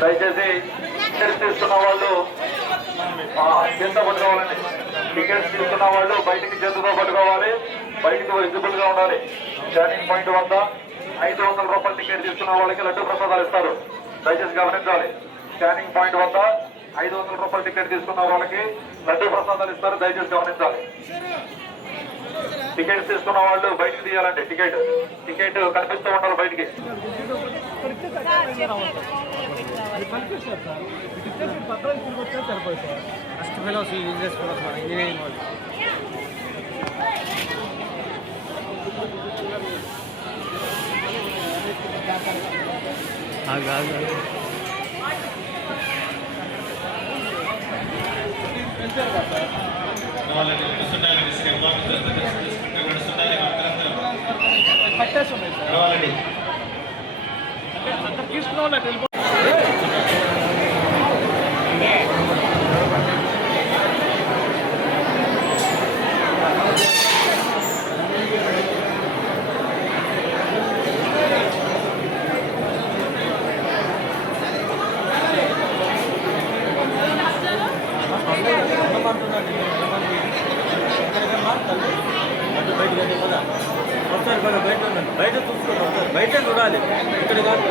దయచేసి టికెట్స్ తీసుకున్న వాళ్ళు చేత పట్టుకోవాలండి. టికెట్స్ తీసుకున్న వాళ్ళు బయటికి చేతితో పట్టుకోవాలి, బయటికి విజిబుల్ గా ఉండాలి. స్కానింగ్ పాయింట్ వద్ద 500 రూపాయల టికెట్ తీసుకున్న వాళ్ళకి లడ్డు ప్రసాదాలు ఇస్తారు, దయచేసి గమనించాలి. స్కానింగ్ పాయింట్ వద్ద 500 రూపాయల టికెట్ తీసుకున్న వాళ్ళకి లడ్డు ప్రసాదాలు ఇస్తారు, దయచేసి గమనించాలి. టికెట్స్ తీసుకున్న వాళ్ళు బయటికి తీయాలండి. టికెట్ కనిపిస్తూ ఉంటారు బయటికి. ఫస్ట్ ఫెలోస్ యూజ్ చేసుకోవచ్చు మన ఇంజనీరింగ్ వాళ్ళు. తీసుకున్న బయట చూసుకోవాలి, బయట చూడాలి, ఇక్కడ కాదు.